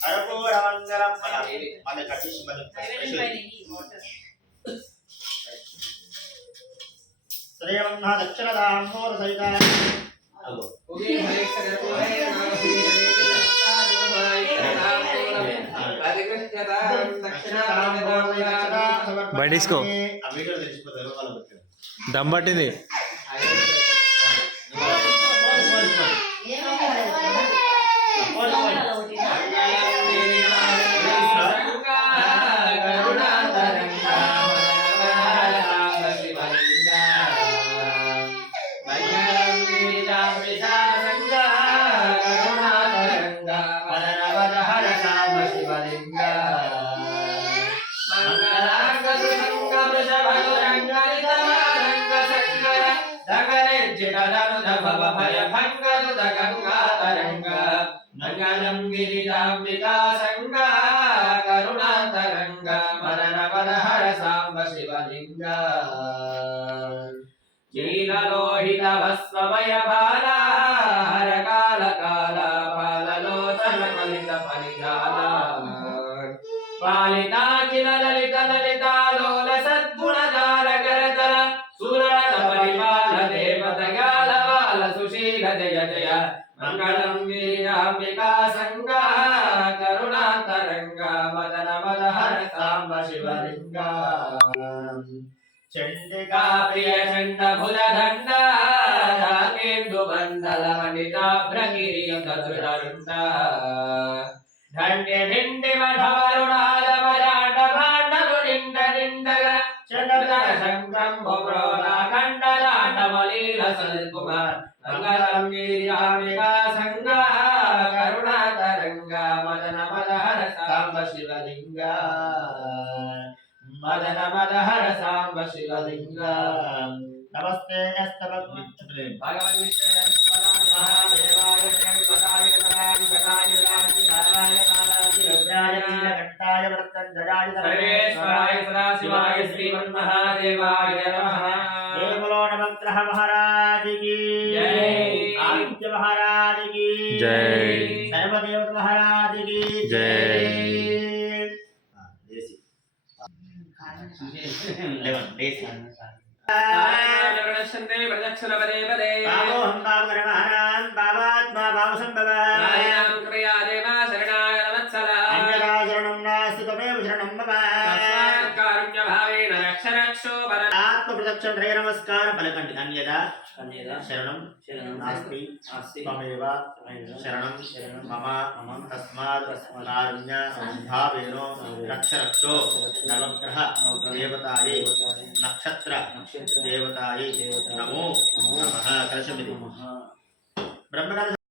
అరపూరమంగళం మన కటిష్ మన శ్రీమన్నా దక్షిణదాంబోర సహిత బయటిసుకో దమ్ పట్టింది మంగళం గిరిజాంబికా సంగా కరుణాతరంగా మదనవదహర సాంబ శివలింగ నీలలోహిత భస్మమయ బాల హర కాల కాల పాలలోచన ఫలిత ఫలితాల పాలితాఖిల లలిత లలితాలోల సద్గుణ జాల గరతల సురత పరిపాల దేవత గాల బాల సుశీల జయ జయ మంగళం గిరిజాంబికా సంగా కరుణాతరంగా మదన మదహర సాంబ శివలింగ చండికా ప్రియ చండ భుజదండ రాకేందు మండల మణితాభ్రగిరియ చతురరుండ ధన్య భిండి మఠవరుణాల మరాఠ భాండలు నిండ నిండగ చంద్ర శంకరం భుమ్రోలా కండలాట మలీల సల్కుమార్ మంగళం గిరిజాంబికా సంగా కరుణాతరంగా మదన మదహర సాంబ శివలింగ మదన మదహర సాంబ శివలింగ నమస్తే అస్తభక్తి భగవన్ సర్వేశ్వరాయ సదాశివాయ శ్రీమన్మహాదేవాయ నమః దేవలో నమంత్రః మహారాజ్ की జై ఆదిత్య మహారాజ్ की జై సర్వదేవత మహారాజ్ की జై దేశీ 11 దేశీ జగదక్షందే ప్రదక్షిణ పదే పదే బావోహం బావరమహారాన్ బావాత్మా బావసంభవ నాయనం క్రియా దేవ శరణాయ నమత్సల అంజరాజరణం నాస్తి తమేవ శరణం మమ తస్మాత్ కారుణ్య భావేన రక్ష రక్షో పర ఆత్మ ప్రదక్షిణ త్రయ నమస్కారం పలకండి అన్యదా శరణం నాస్తి త్వమేవ శరణం మమ తస్మాత్ కారుణ్య భావేనో రక్ష రక్షో నవగ్రహ దేవతాయే నక్షత్ర దేవతాయే నమో నమః కలశమిది బ్రహ్మగారు